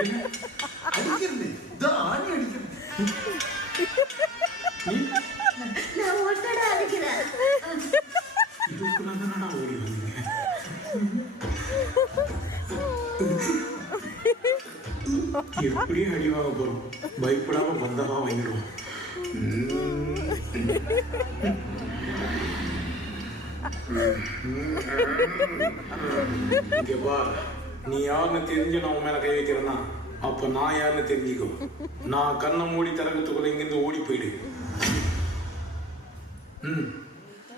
அடிக்கிறது ஆணி அடிக்கிறது நான் ஒட்டடா அடிக்கிறேன். இதுக்குள்ள நான் ஓடி வந்தீங்க. எப்படி அடிவாக போறோம்? பயப்படாம பந்தமா வாங்கிடுவோம். நீ யாருன்னு தெரிஞ்சு நான் உன் மேல கை வைக்கிறேன்னா அப்ப நான் யாருன்னு தெரிஞ்சுக்கோ. நான் கண்ணை மூடி திறக்கத்துக்குள்ள இங்கிருந்து ஓடி போயிடு.